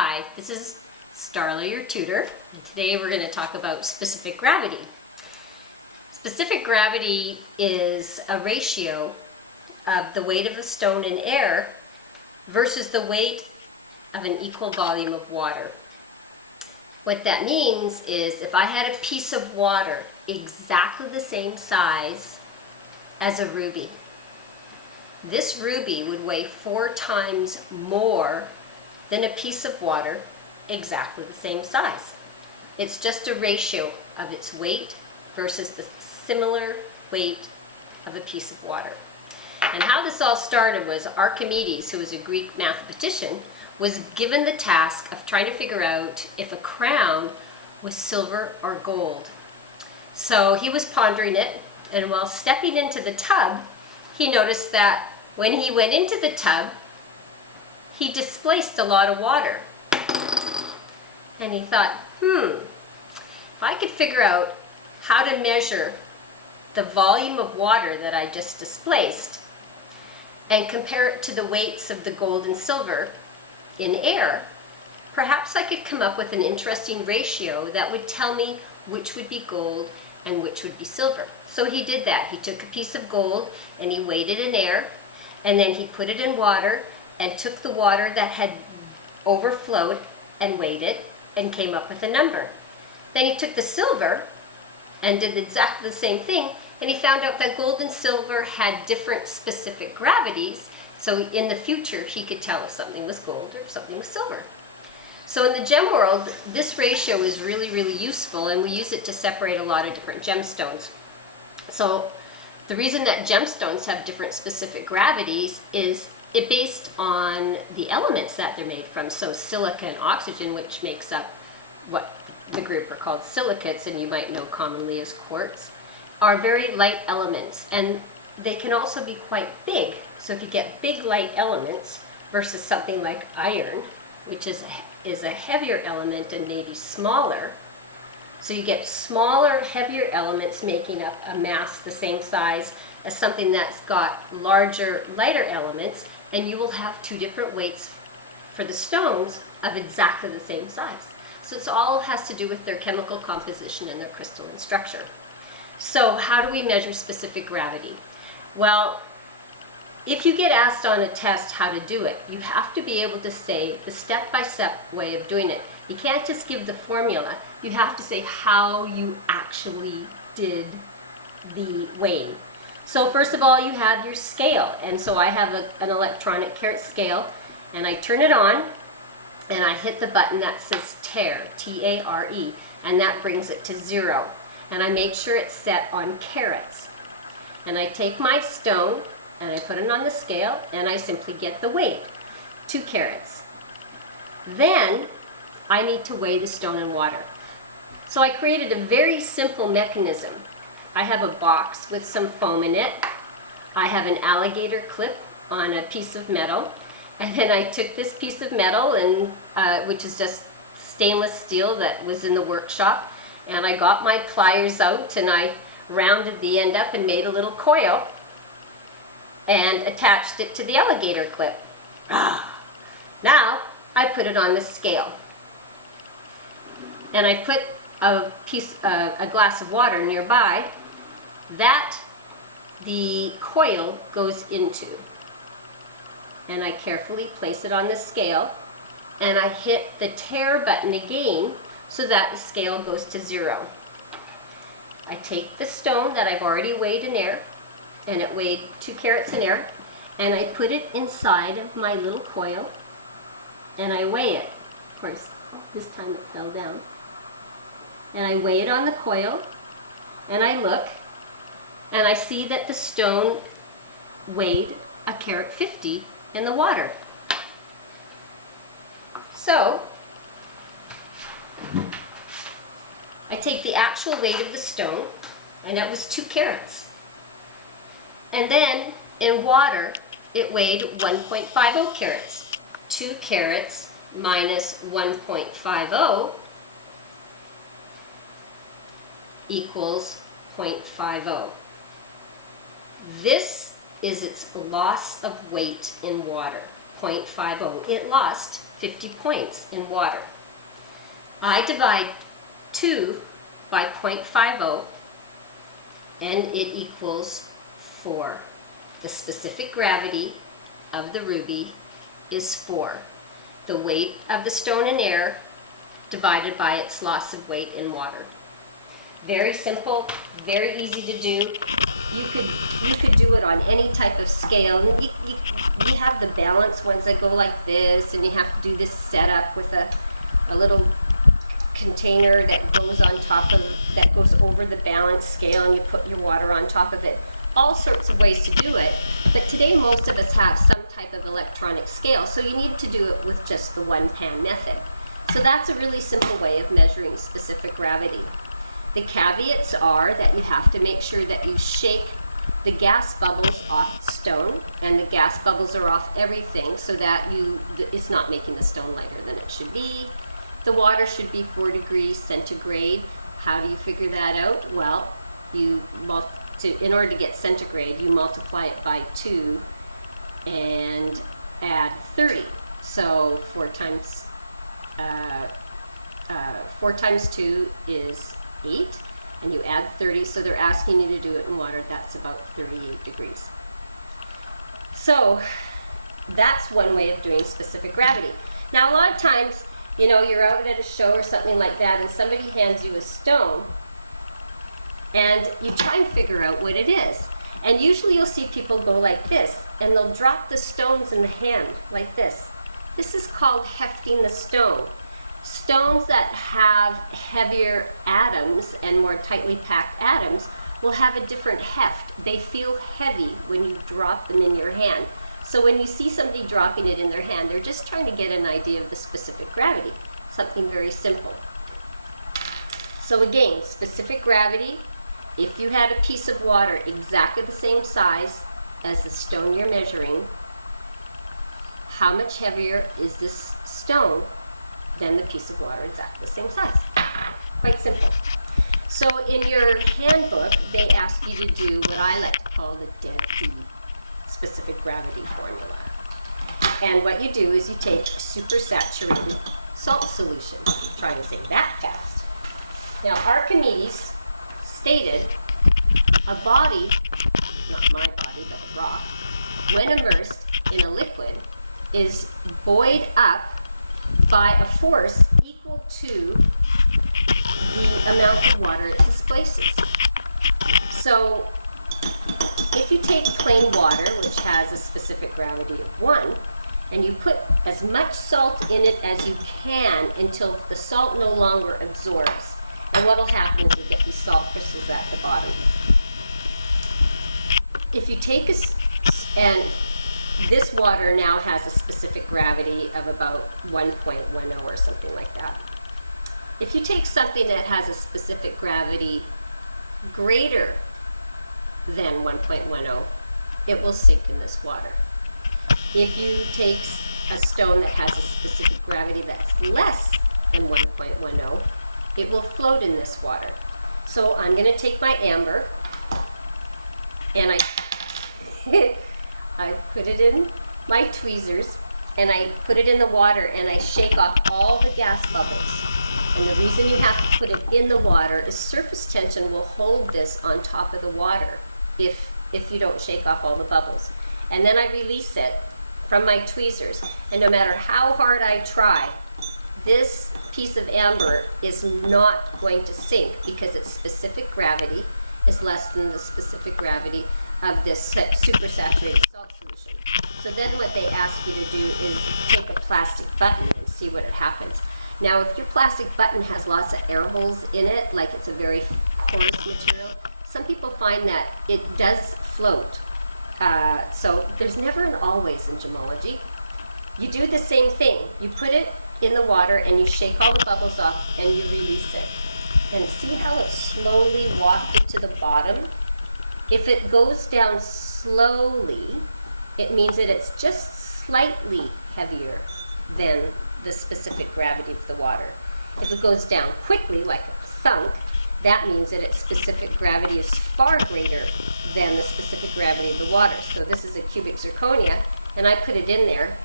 Hi, this is Starla, your tutor, and today we're going to talk about specific gravity. Specific gravity is a ratio of the weight of a stone in air versus the weight of an equal volume of water. What that means is if I had a piece of water exactly the same size as a ruby, this ruby would weigh 4 times more than a piece of water exactly the same size. It's just a ratio of its weight versus the similar weight of a piece of water. And how this all started was Archimedes, who was a Greek mathematician, was given the task of trying to figure out if a crown was silver or gold. So he was pondering it, and while stepping into the tub, he noticed that when he went into the tub, he displaced a lot of water. And he thought, if I could figure out how to measure the volume of water that I just displaced and compare it to the weights of the gold and silver in air, perhaps I could come up with an interesting ratio that would tell me which would be gold and which would be silver. So he did that. He took a piece of gold and he weighed it in air, and then he put it in water and took the water that had overflowed and weighed it and came up with a number. Then he took the silver and did exactly the same thing, and he found out that gold and silver had different specific gravities, so in the future he could tell if something was gold or if something was silver. So in the gem world, this ratio is really, really useful, and we use it to separate a lot of different gemstones. So the reason that gemstones have different specific gravities is it based on the elements that they're made from. So silica and oxygen, which makes up what the group are called silicates, and you might know commonly as quartz, are very light elements, and they can also be quite big. So if you get big light elements versus something like iron, which is a heavier element and maybe smaller, so you get smaller, heavier elements making up a mass the same size as something that's got larger, lighter elements, and you will have 2 different weights for the stones of exactly the same size. So it all has to do with their chemical composition and their crystalline structure. So how do we measure specific gravity? Well, if you get asked on a test how to do it, you have to be able to say the step-by-step way of doing it. You can't just give the formula. You have to say how you actually did the weighing. So first of all, you have your scale. And so I have an electronic carat scale, and I turn it on, and I hit the button that says tare, T-A-R-E, and that brings it to 0. And I make sure it's set on carats. And I take my stone, and I put it on the scale, and I simply get the weight, 2 carats. Then I need to weigh the stone in water. So I created a very simple mechanism. I have a box with some foam in it. I have an alligator clip on a piece of metal, and then I took this piece of metal, and which is just stainless steel that was in the workshop, and I got my pliers out and I rounded the end up and made a little coil and attached it to the alligator clip. Now I put it on the scale, and I put a glass of water nearby that the coil goes into, and I carefully place it on the scale, and I hit the tare button again so that the scale goes to 0. I take the stone that I've already weighed in air, and it weighed 2 carats in air, and I put it inside of my little coil, and I weigh it. Of course, this time it fell down. And I weigh it on the coil, and I look, and I see that the stone weighed 1 carat 50 in the water. So I take the actual weight of the stone, and that was 2 carats. And then in water, it weighed 1.50 carats. 2 carats minus 1.50 equals 0.50. This is its loss of weight in water. 0.50. It lost 50 points in water. I divide 2 by 0.50 and it equals 4. The specific gravity of the ruby is 4. The weight of the stone in air divided by its loss of weight in water. Very simple, very easy to do. You could do it on any type of scale. You have the balance ones that go like this, and you have to do this setup with a little container that goes on top of, that goes over the balance scale, and you put your water on top of it. All sorts of ways to do it, but today most of us have some type of electronic scale, so you need to do it with just the one pan method. So that's a really simple way of measuring specific gravity. The caveats are that you have to make sure that you shake the gas bubbles off the stone, and the gas bubbles are off everything so that it's not making the stone lighter than it should be. The water should be 4 degrees centigrade. How do you figure that out? Well, in order to get centigrade, you multiply it by 2 and add 30. So 4 times 2 is 8, and you add 30, so they're asking you to do it in water. That's about 38 degrees. So that's one way of doing specific gravity. Now a lot of times, you're out at a show or something like that, and somebody hands you a stone, and you try and figure out what it is. And usually you'll see people go like this, and they'll drop the stones in the hand like this. This is called hefting the stone. Stones that have heavier atoms and more tightly packed atoms will have a different heft. They feel heavy when you drop them in your hand. So when you see somebody dropping it in their hand, they're just trying to get an idea of the specific gravity. Something very simple. So again, specific gravity, if you had a piece of water exactly the same size as the stone you're measuring, how much heavier is this stone than the piece of water exactly the same size? Quite simple. So in your handbook, they ask you to do what I like to call the Dead Sea specific gravity formula. And what you do is you take supersaturated salt solution. Try and say that fast. Now Archimedes stated a body, not my body, but a rock, when immersed in a liquid, is buoyed up by a force equal to the amount of water it displaces. So if you take plain water, which has a specific gravity of 1, and you put as much salt in it as you can until the salt no longer absorbs, and what will happen is you get these salt crystals at the bottom. If you take and this water now has a specific gravity of about 1.10 or something like that. If you take something that has a specific gravity greater than 1.10, it will sink in this water. If you take a stone that has a specific gravity that's less than 1.10, it will float in this water. So I'm going to take my amber, and I put it in my tweezers, and I put it in the water, and I shake off all the gas bubbles. And the reason you have to put it in the water is surface tension will hold this on top of the water if you don't shake off all the bubbles. And then I release it from my tweezers, and no matter how hard I try, this piece of amber is not going to sink because its specific gravity is less than the specific gravity of this supersaturated salt solution. So then what they ask you to do is take a plastic button and see what happens. Now if your plastic button has lots of air holes in it, like it's a very porous material, some people find that it does float. So there's never an always in gemology. You do the same thing. You put it in the water and you shake all the bubbles off and you release it. And see how it's slowly wafted to the bottom? If it goes down slowly, it means that it's just slightly heavier than the specific gravity of the water. If it goes down quickly, like a thunk, that means that its specific gravity is far greater than the specific gravity of the water. So this is a cubic zirconia, and I put it in there,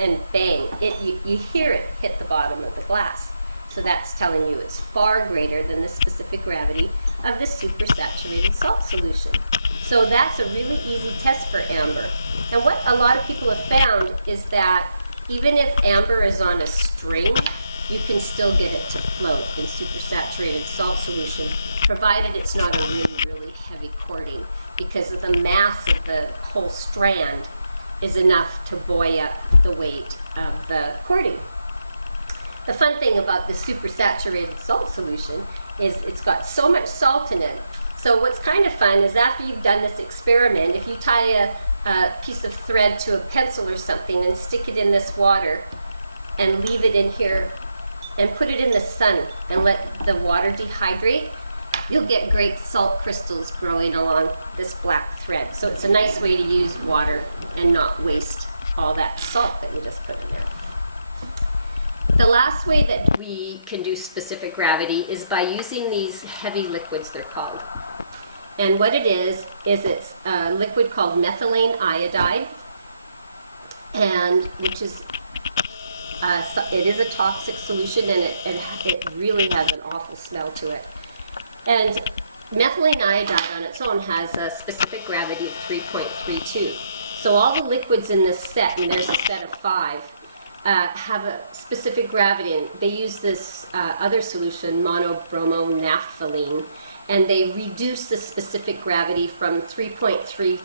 and bang, you hear it hit the bottom of the glass. So that's telling you it's far greater than the specific gravity of the supersaturated salt solution. So that's a really easy test for amber. And what a lot of people have found is that even if amber is on a string, you can still get it to float in supersaturated salt solution, provided it's not a really heavy cording, because of the mass of the whole strand is enough to buoy up the weight of the cording. The fun thing about the supersaturated salt solution is it's got so much salt in it. So what's kind of fun is after you've done this experiment, if you tie a piece of thread to a pencil or something and stick it in this water and leave it in here and put it in the sun and let the water dehydrate, you'll get great salt crystals growing along this black thread. So it's a nice way to use water and not waste all that salt that you just put in there. The last way that we can do specific gravity is by using these heavy liquids, they're called. And what it is it's a liquid called methylene iodide, and which is it is a toxic solution, and it really has an awful smell to it. And methylene iodide on its own has a specific gravity of 3.32. So all the liquids in this set, and there's a set of 5, have a specific gravity, and they use this other solution, monobromonaphthalene, and they reduce the specific gravity from 3.32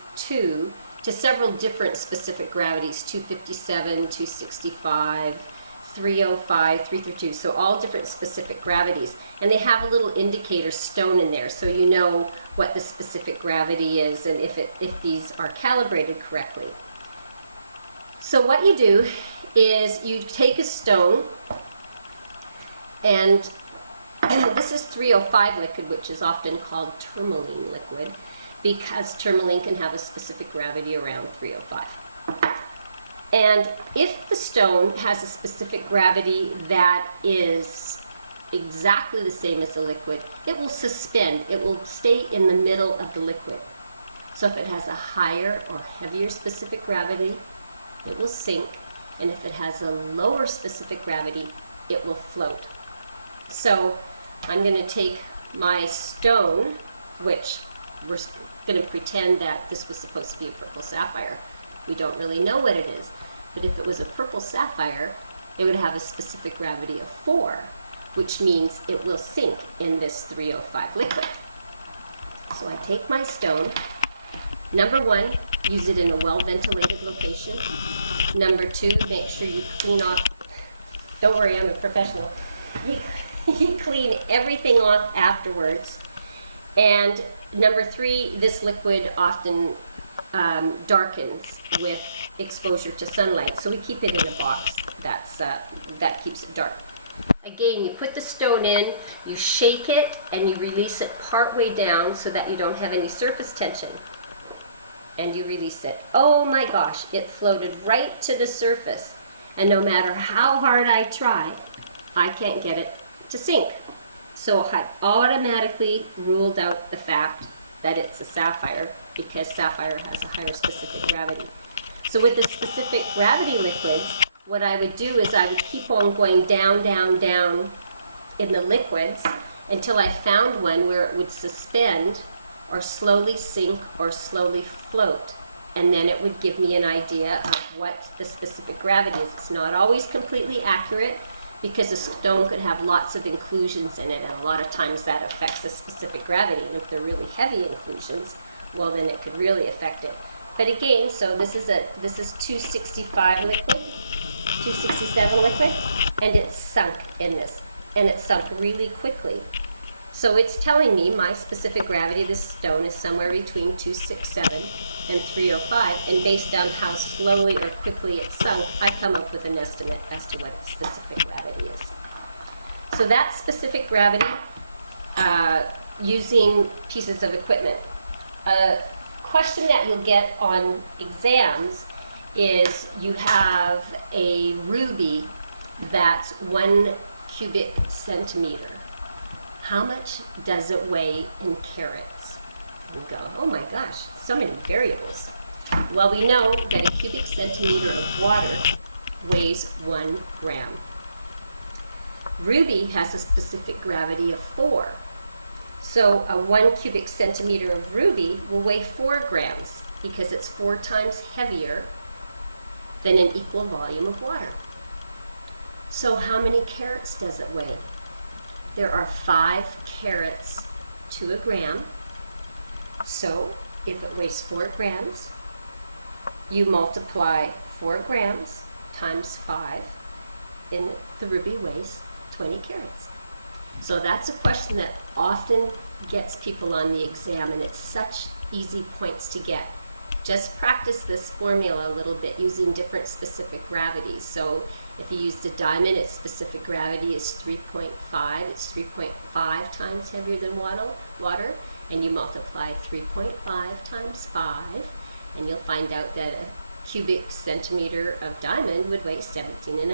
to several different specific gravities, 257, 265, 305, 332, so all different specific gravities. And they have a little indicator stone in there, so you know what the specific gravity is and if these are calibrated correctly. So what you do is you take a stone, and this is 305 liquid, which is often called tourmaline liquid, because tourmaline can have a specific gravity around 305. And if the stone has a specific gravity that is exactly the same as the liquid, it will suspend, it will stay in the middle of the liquid. So if it has a higher or heavier specific gravity, it will sink, and if it has a lower specific gravity, it will float. So I'm going to take my stone, which we're going to pretend that this was supposed to be a purple sapphire. We don't really know what it is, but if it was a purple sapphire, it would have a specific gravity of 4, which means it will sink in this 305 liquid. So I take my stone. Number 1, use it in a well-ventilated location. Number 2, make sure you clean off. Don't worry, I'm a professional. You clean everything off afterwards. And number 3, this liquid often darkens with exposure to sunlight, so we keep it in a box that keeps it dark. Again, you put the stone in, you shake it, and you release it part way down so that you don't have any surface tension. And you release it. Oh my gosh, it floated right to the surface. And no matter how hard I try, I can't get it to sink. So I automatically ruled out the fact that it's a sapphire, because sapphire has a higher specific gravity. So with the specific gravity liquids, what I would do is I would keep on going down, down, down in the liquids until I found one where it would suspend or slowly sink or slowly float. And then it would give me an idea of what the specific gravity is. It's not always completely accurate, because a stone could have lots of inclusions in it, and a lot of times that affects the specific gravity. And if they're really heavy inclusions, well, then it could really affect it. But again, so this is 265 liquid, 267 liquid, and it's sunk in this, and it sunk really quickly. So it's telling me my specific gravity of this stone is somewhere between 267 and 305, and based on how slowly or quickly it sunk, I come up with an estimate as to what its specific gravity is. So that's specific gravity using pieces of equipment. A question that you'll get on exams is you have a ruby that's 1 cubic centimeter. How much does it weigh in carats? And we go, oh my gosh, so many variables. Well, we know that a cubic centimeter of water weighs 1 gram. Ruby has a specific gravity of 4. So a 1 cubic centimeter of ruby will weigh 4 grams because it's 4 times heavier than an equal volume of water. So how many carats does it weigh? There are 5 carats to a gram. So if it weighs 4 grams, you multiply 4 grams times 5, and the ruby weighs 20 carats. So that's a question that often gets people on the exam, and it's such easy points to get. Just practice this formula a little bit using different specific gravities. So if you used a diamond, its specific gravity is 3.5. It's 3.5 times heavier than water, and you multiply 3.5 times 5, and you'll find out that a cubic centimeter of diamond would weigh 17.5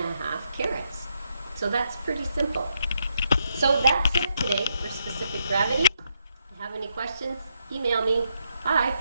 carats. So that's pretty simple. So that's it today for specific gravity. If you have any questions, email me. Bye.